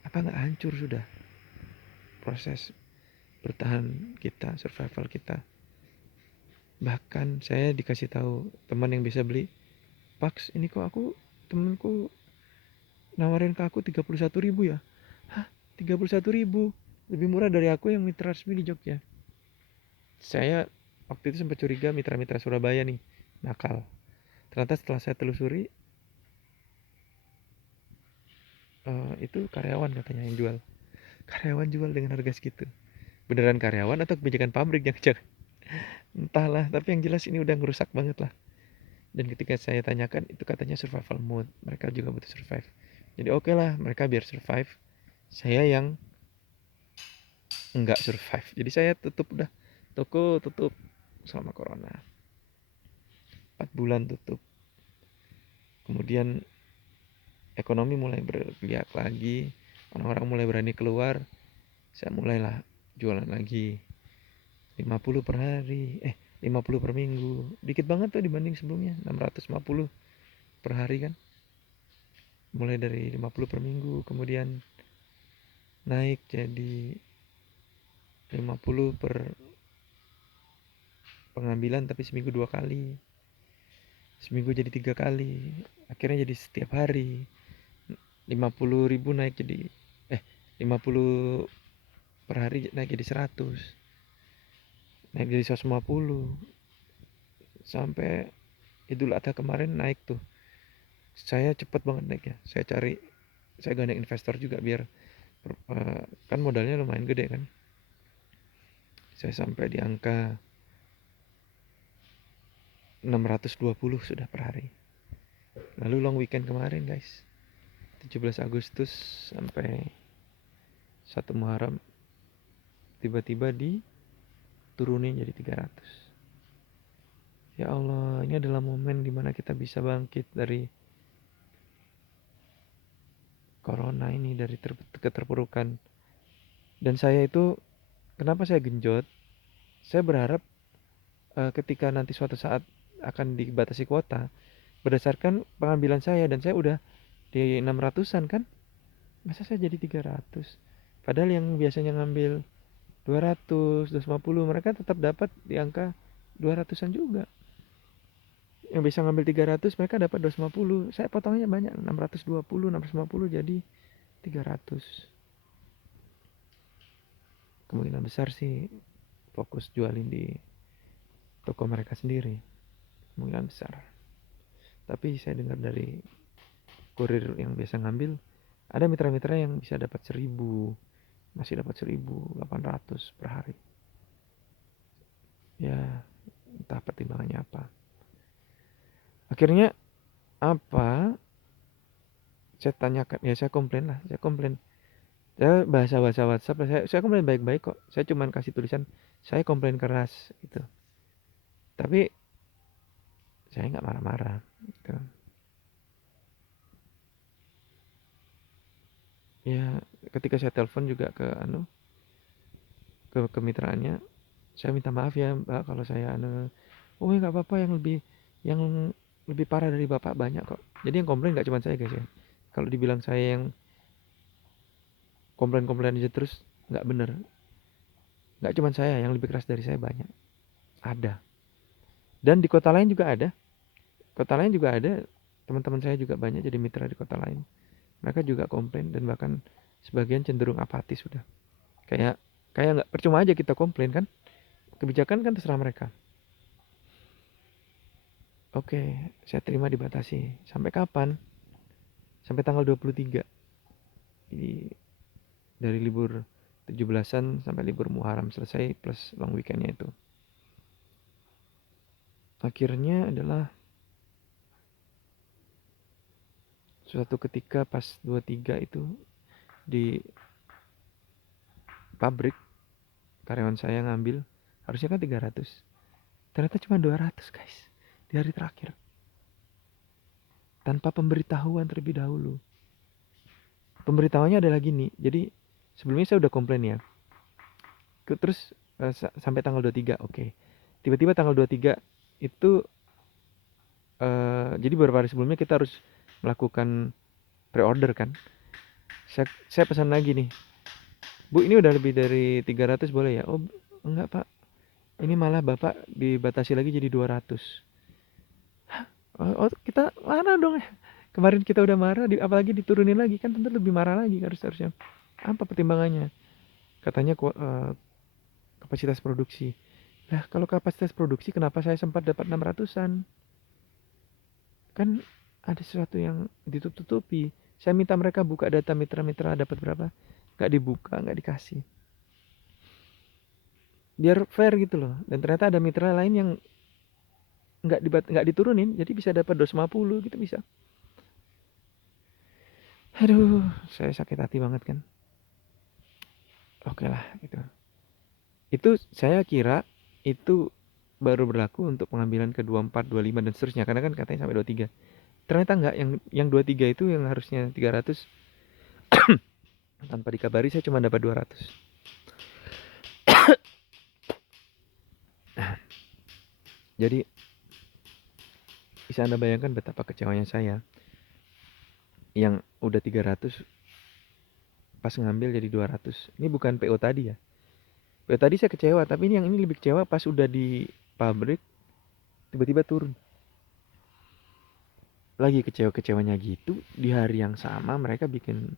Apa nggak hancur sudah proses bertahan kita, survival kita? Bahkan saya dikasih tahu teman yang bisa beli, Pax ini kok temenku nawarin ke aku 31.000 ya. Hah, 31.000? Lebih murah dari aku yang mitra resmi di Jogja. Saya waktu itu sempat curiga mitra-mitra Surabaya nih nakal. Ternyata setelah saya telusuri, itu karyawan katanya yang jual. Karyawan jual dengan harga segitu. Beneran karyawan atau kebijakan pabrik yang jangan? Entahlah, tapi yang jelas ini udah ngerusak banget lah. Dan ketika saya tanyakan, itu katanya survival mode. Mereka juga butuh survive. Jadi oke lah, mereka biar survive. Saya yang nggak survive. Jadi saya tutup udah. Toko tutup selama corona. 4 bulan tutup. Kemudian ekonomi mulai bergeliat lagi. Orang-orang mulai berani keluar. Saya mulailah jualan lagi. 50 per hari. 50 per minggu. Dikit banget tuh dibanding sebelumnya. 650 per hari kan. Mulai dari 50 per minggu. Kemudian naik jadi 50 per pengambilan tapi seminggu 2 kali. Seminggu jadi 3 kali. Akhirnya jadi setiap hari. 50.000 naik jadi 50 per hari naik jadi 100. Naik jadi 150. Sampai Idul Adha kemarin naik tuh. Saya cepet banget naik ya. Saya gandeng investor juga biar kan modalnya lumayan gede kan. Saya sampai di angka 620 sudah per hari. Lalu long weekend kemarin guys, 17 Agustus sampai 1 Muharram, tiba-tiba diturunin jadi 300. Ya Allah, ini adalah momen dimana kita bisa bangkit dari corona ini, dari keterpurukan. Dan saya itu, kenapa saya genjot? Saya berharap ketika nanti suatu saat akan dibatasi kuota, berdasarkan pengambilan saya, dan saya udah di 600-an kan, masa saya jadi 300? Padahal yang biasanya ngambil 200, 250, mereka tetap dapat di angka 200-an juga. Yang bisa ngambil 300, mereka dapat 250. Saya potongnya banyak, 620, 650 jadi 300. Kemungkinan besar sih fokus jualin di toko mereka sendiri. Kemungkinan besar. Tapi saya dengar dari kurir yang biasa ngambil, ada mitra-mitra yang bisa dapat 1.000, masih dapat 1.800 per hari. Ya, entah pertimbangannya apa. Akhirnya apa? Saya tanyakan, ya saya komplain lah, saya komplain. Saya bahasa WhatsApp, saya komplain baik-baik kok. Saya cuma kasih tulisan, saya komplain keras gitu. Tapi saya nggak marah-marah gitu. Ya, ketika saya telepon juga ke kemitraannya, saya minta maaf ya Mbak kalau saya oh nggak apa-apa, yang lebih parah dari Bapak banyak kok. Jadi yang komplain nggak cuma saya guys ya. Kalau dibilang saya yang komplain-komplain aja terus, nggak bener. Nggak cuma saya, yang lebih keras dari saya banyak. Ada. Dan di kota lain juga ada. Kota lain juga ada. Teman-teman saya juga banyak jadi mitra di kota lain. Mereka juga komplain dan bahkan sebagian cenderung apatis sudah. Kayak kayak nggak percuma aja kita komplain kan. Kebijakan kan terserah mereka. Oke, saya terima dibatasi. Sampai kapan? Sampai tanggal 23. Jadi dari libur 17-an sampai libur Muharram selesai plus long weekendnya itu. Akhirnya adalah Suatu ketika pas 23 itu di pabrik, karyawan saya ngambil, harusnya kan 300. Ternyata cuma 200 guys, di hari terakhir. Tanpa pemberitahuan terlebih dahulu. Pemberitahuannya adalah gini, jadi sebelumnya saya udah komplain ya. Terus sampai tanggal 23, oke. Tiba-tiba tanggal 23 itu, jadi beberapa hari sebelumnya kita harus melakukan pre-order kan. Saya pesan lagi nih, Bu ini udah lebih dari 300 boleh ya? Oh enggak Pak, ini malah Bapak dibatasi lagi jadi 200. Oh kita marah dong ya. Kemarin kita udah marah, apalagi diturunin lagi kan tentu lebih marah lagi harusnya. Apa pertimbangannya? Katanya kapasitas produksi. Nah kalau kapasitas produksi kenapa saya sempat dapat 600-an? Kan ada sesuatu yang ditutup-tutupi. Saya minta mereka buka data mitra-mitra dapat berapa, nggak dibuka, nggak dikasih. Biar fair gitu loh. Dan ternyata ada mitra lain yang nggak diturunin, jadi bisa dapat 250 gitu bisa. Aduh, saya sakit hati banget kan. Oke lah gitu. Itu saya kira itu baru berlaku untuk pengambilan ke 24, 25 dan seterusnya karena kan katanya sampai 23. Ternyata enggak, yang 23 itu yang harusnya 300 tanpa dikabari saya cuma dapat 200. Jadi bisa Anda bayangkan betapa kecewanya saya yang udah 300 pas ngambil jadi 200. Ini bukan PO tadi ya. PO tadi saya kecewa, tapi ini lebih kecewa pas udah di pabrik tiba-tiba turun. Lagi kecewa-kecewanya gitu, di hari yang sama mereka bikin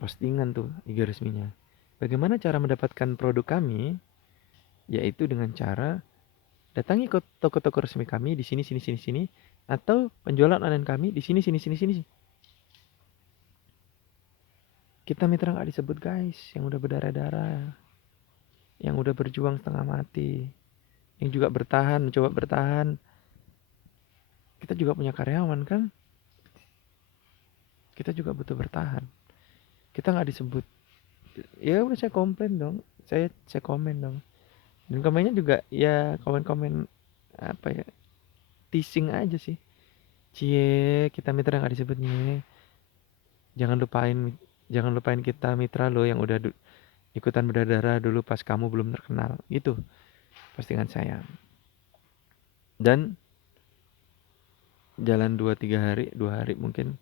postingan tuh IG resminya. Bagaimana cara mendapatkan produk kami? Yaitu dengan cara datangi ke toko-toko resmi kami di sini sini sini sini atau penjualan online kami di sini sini sini sini. Kita mitra nggak disebut guys, yang udah berdarah-darah, yang udah berjuang setengah mati, yang juga bertahan, mencoba bertahan. Kita juga punya karyawan kan, kita juga butuh bertahan. Kita nggak disebut. Ya udah saya komplain dong, saya komen dong. Dan komennya juga ya komen-komen apa ya, teasing aja sih. Cie, kita mitra nggak disebut nih. Jangan lupain kita mitra lo yang udah ikutan berdarah dulu pas kamu belum terkenal. Gitu postingan saya. Dan jalan 2 hari mungkin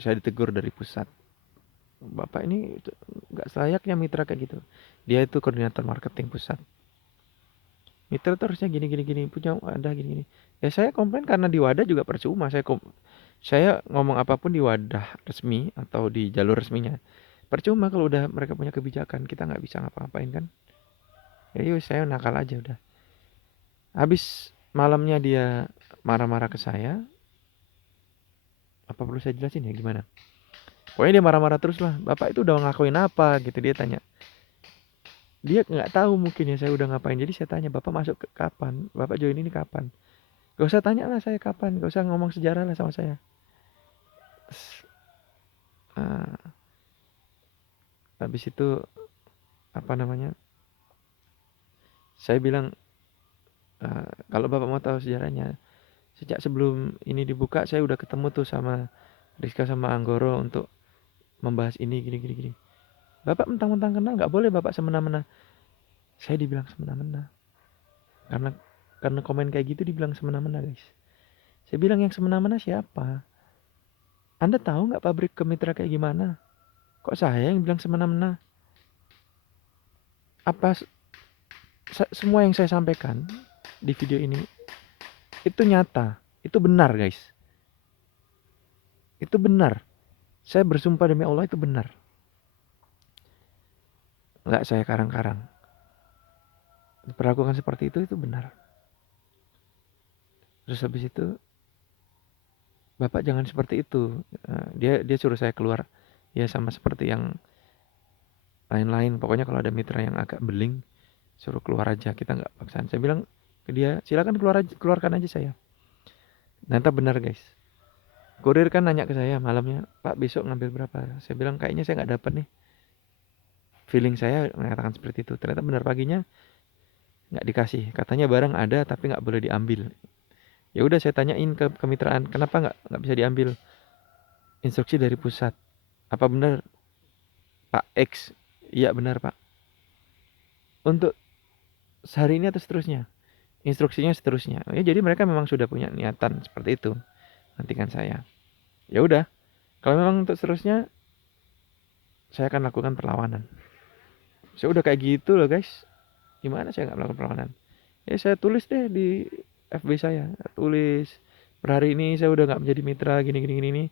saya ditegur dari pusat. Bapak ini nggak selayaknya mitra kayak gitu. Dia itu koordinator marketing pusat. Mitra tuh harusnya gini gini gini, punya ada gini gini. Ya saya komplain karena di wadah juga percuma. Saya ngomong apapun di wadah resmi atau di jalur resminya. Percuma kalau udah mereka punya kebijakan, kita nggak bisa ngapa-ngapain kan. Ya yuk saya nakal aja udah. Habis malamnya dia marah-marah ke saya. Apa perlu saya jelasin ya gimana? Pokoknya dia marah-marah terus lah. Bapak itu udah ngakuin apa gitu, dia tanya. Dia nggak tahu mungkin ya saya udah ngapain. Jadi saya tanya, Bapak masuk ke kapan? Bapak join ini kapan? Gak usah tanya lah saya kapan. Gak usah ngomong sejarah lah sama saya. Nah, habis itu apa namanya? Saya bilang, kalau Bapak mau tahu sejarahnya, sejak sebelum ini dibuka saya udah ketemu tuh sama Rizka sama Anggoro untuk membahas ini gini gini gini. Bapak mentang-mentang kenal nggak boleh Bapak semena-mena. Saya dibilang semena-mena. Karena komen kayak gitu dibilang semena-mena guys. Saya bilang yang semena-mena siapa? Anda tahu nggak pabrik Kemitra kayak gimana? Kok saya yang bilang semena-mena? Apa semua yang saya sampaikan di video ini itu nyata, itu benar guys. Itu benar. Saya bersumpah demi Allah itu benar. Nggak saya karang-karang. Perlakukan seperti itu benar. Terus habis itu, Bapak jangan seperti itu. Dia suruh saya keluar. Ya sama seperti yang lain-lain. Pokoknya kalau ada mitra yang agak beling, suruh keluar aja. Kita nggak paksaan. Saya bilang ke dia, silakan keluarkan aja saya. Ternyata benar guys. Kurir kan nanya ke saya malamnya, Pak besok ngambil berapa? Saya bilang kayaknya saya nggak dapat nih. Feeling saya mengatakan seperti itu. Ternyata benar paginya nggak dikasih. Katanya barang ada tapi nggak boleh diambil. Ya udah saya tanyain ke kemitraan, kenapa nggak bisa diambil? Instruksi dari pusat. Apa benar Pak X? Iya benar Pak. Untuk sehari ini atau seterusnya? Instruksinya seterusnya. Ya, jadi mereka memang sudah punya niatan seperti itu. Nantikan saya. Ya udah, kalau memang untuk seterusnya saya akan lakukan perlawanan. Saya udah kayak gitu loh guys. Gimana saya nggak melakukan perlawanan? Ya saya tulis deh di FB saya. Tulis per hari ini saya udah nggak menjadi mitra gini gini gini ini.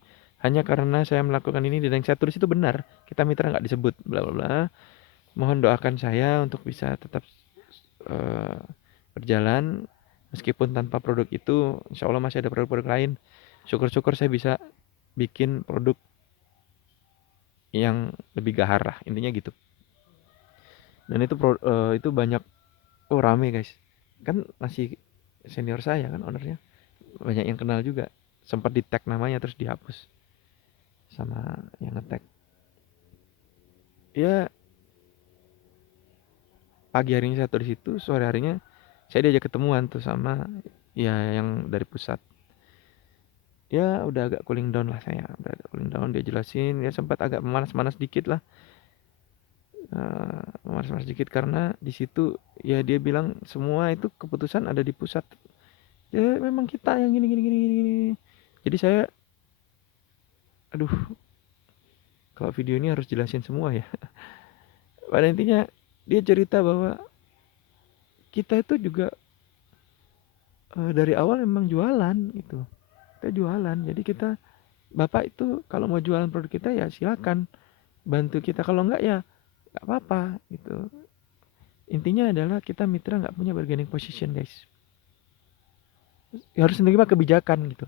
Hanya karena saya melakukan ini dan yang saya tulis itu benar. Kita mitra nggak disebut bla bla bla. Mohon doakan saya untuk bisa tetap eh, berjalan meskipun tanpa produk itu. Insya Allah masih ada produk-produk lain. Syukur-syukur saya bisa bikin produk yang lebih gahar lah, intinya gitu. Dan itu banyak, oh rame guys, kan masih senior saya kan ownernya, banyak yang kenal juga. Sempat di tag namanya terus dihapus sama yang nge-tag. Ya pagi harinya saya tuh di situ, sore harinya saya diajak ketemuan tuh sama ya yang dari pusat. Ya udah agak cooling down lah, saya udah agak cooling down, dia jelasin ya sempat agak memanas-manas dikit lah. Memanas-manas dikit karena di situ ya dia bilang semua itu keputusan ada di pusat. Ya memang kita yang gini gini gini gini, gini. Jadi saya, aduh, kalau video ini harus jelasin semua ya. Pada intinya dia cerita bahwa kita itu juga dari awal memang jualan gitu. Kita jualan. Jadi kita Bapak itu kalau mau jualan produk kita ya silakan bantu kita. Kalau enggak ya enggak apa-apa gitu. Intinya adalah kita mitra nggak punya bargaining position guys. Ya harus menerima kebijakan gitu.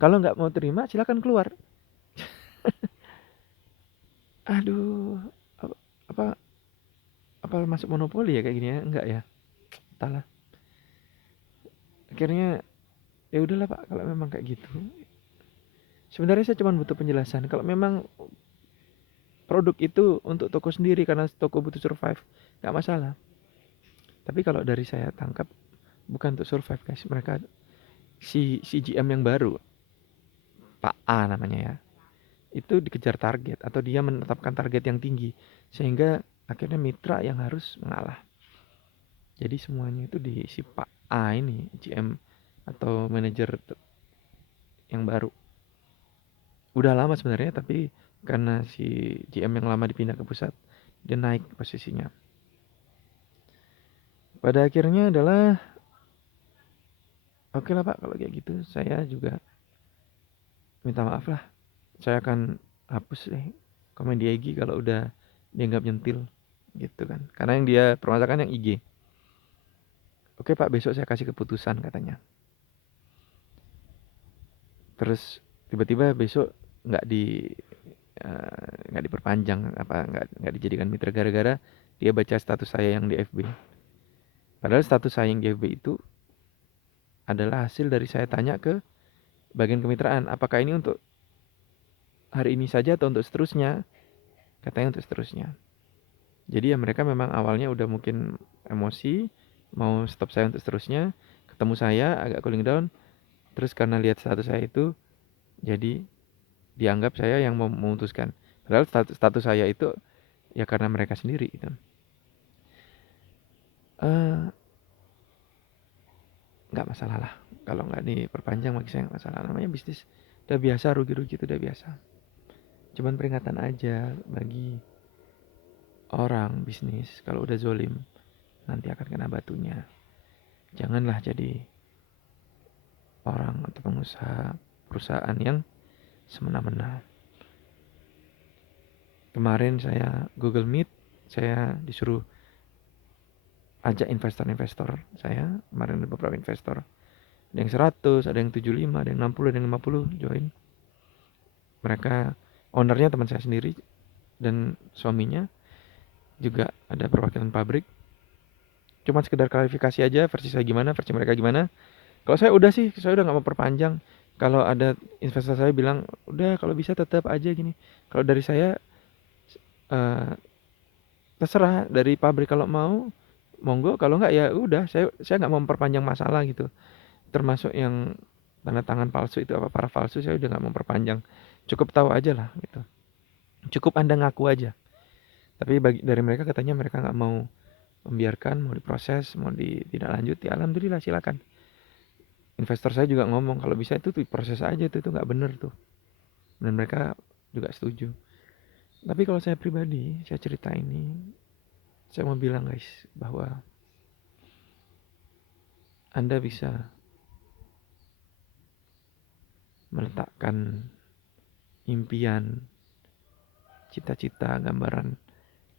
Kalau nggak mau terima silakan keluar. Aduh, apa apa, apa masuk monopoli ya kayak gini ya? Enggak ya? Entahlah. Akhirnya ya udahlah Pak kalau memang kayak gitu. Sebenarnya saya cuma butuh penjelasan. Kalau memang produk itu untuk toko sendiri karena toko butuh survive, nggak masalah. Tapi kalau dari saya tangkap bukan untuk survive guys. Mereka si GM yang baru, Pak A namanya ya, itu dikejar target atau dia menetapkan target yang tinggi sehingga akhirnya mitra yang harus mengalah. Jadi semuanya itu di si Pak A ini, GM atau manajer yang baru. Udah lama sebenarnya tapi karena si GM yang lama dipindah ke pusat, dia naik posisinya. Pada akhirnya adalah oke lah Pak kalau kayak gitu saya juga minta maaf lah. Saya akan hapus deh komen di IG kalau udah dianggap nyentil gitu kan. Karena yang dia permasalahkan yang IG. Oke Pak besok saya kasih keputusan katanya. Terus tiba-tiba besok nggak di nggak diperpanjang apa nggak dijadikan mitra gara-gara dia baca status saya yang di FB. Padahal status saya yang di FB itu adalah hasil dari saya tanya ke bagian kemitraan, apakah ini untuk hari ini saja atau untuk seterusnya? Katanya untuk seterusnya. Jadi ya mereka memang awalnya udah mungkin emosi, mau stop saya untuk seterusnya, ketemu saya agak cooling down, terus karena lihat status saya itu, jadi dianggap saya yang memutuskan. Padahal status saya itu ya karena mereka sendiri gitu. Eh, nggak masalah lah. Kalau nggak diperpanjang bagi saya nggak masalah. Namanya bisnis udah biasa, rugi-rugi itu udah biasa. Cuman peringatan aja bagi orang bisnis kalau udah zolim nanti akan kena batunya. Janganlah jadi orang atau pengusaha perusahaan yang semena-mena. Kemarin saya Google Meet, saya disuruh ajak investor-investor saya. Kemarin ada beberapa investor. Ada yang 100, ada yang 75, ada yang 60, ada yang 50 join. Mereka ownernya teman saya sendiri dan suaminya, juga ada perwakilan pabrik. Cuma sekedar klarifikasi aja versi saya gimana, versi mereka gimana. Kalau saya udah nggak mau perpanjang. Kalau ada investor saya bilang, udah kalau bisa tetap aja gini. Kalau dari saya, eh, terserah dari pabrik kalau mau, monggo. Kalau nggak ya udah, saya nggak mau memperpanjang masalah gitu. Termasuk yang tanda tangan palsu itu apa para palsu, saya udah nggak mau memperpanjang. Cukup tahu aja lah gitu. Cukup Anda ngaku aja. Tapi dari mereka katanya mereka nggak mau membiarkan, mau diproses, mau ditindaklanjuti. Alhamdulillah silakan. Investor saya juga ngomong kalau bisa itu tuh proses aja tuh, itu nggak bener tuh. Dan mereka juga setuju. Tapi kalau saya pribadi, saya cerita ini, saya mau bilang guys, bahwa Anda bisa meletakkan impian, cita-cita, gambaran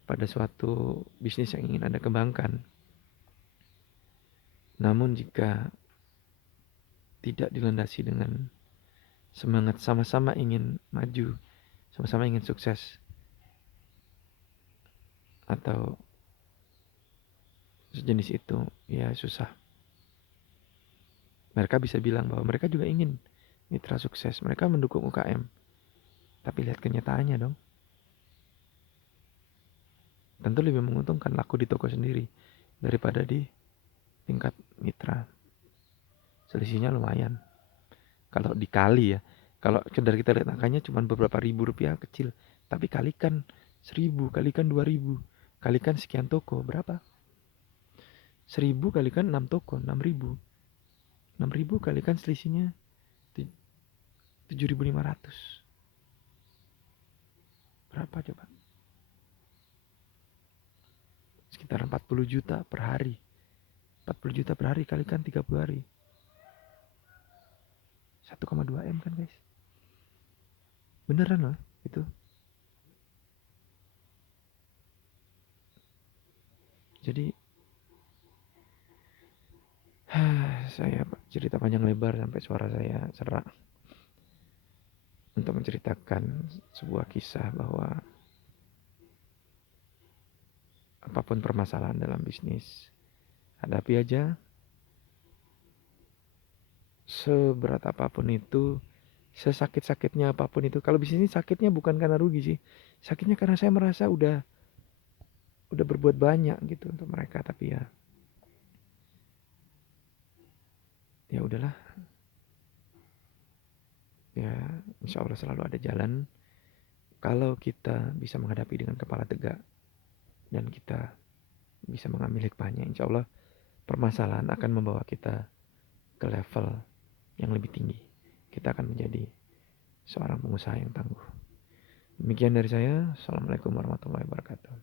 pada suatu bisnis yang ingin Anda kembangkan. Namun jika tidak dilandasi dengan semangat sama-sama ingin maju, sama-sama ingin sukses, atau sejenis itu, ya susah. Mereka bisa bilang bahwa mereka juga ingin mitra sukses, mereka mendukung UKM. Tapi lihat kenyataannya dong. Tentu lebih menguntungkan laku di toko sendiri daripada di tingkat mitra. Selisihnya lumayan. Kalau dikali ya. Kalau sekedar kita lihat angkanya cuma beberapa ribu rupiah kecil. Tapi kalikan 1000, kalikan 2000, kalikan sekian toko. Berapa? 1000 kalikan 6 toko, 6000. 6000 kalikan selisihnya 7500. Berapa coba? Sekitar 40 juta per hari. 40 juta per hari kalikan 30 hari. 1,2 M kan guys. Beneran loh itu. Jadi saya cerita panjang lebar sampai suara saya serak untuk menceritakan sebuah kisah bahwa apapun permasalahan dalam bisnis, hadapi aja. Seberat apapun itu, sesakit-sakitnya apapun itu. Kalau bisnis ini sakitnya bukan karena rugi sih. Sakitnya karena saya merasa udah berbuat banyak gitu untuk mereka, tapi ya udahlah. Ya insya Allah selalu ada jalan. Kalau kita bisa menghadapi dengan kepala tegak dan kita bisa mengambil hikmahnya, insya Allah permasalahan akan membawa kita ke level yang lebih tinggi. Kita akan menjadi seorang pengusaha yang tangguh. Demikian dari saya. Assalamualaikum warahmatullahi wabarakatuh.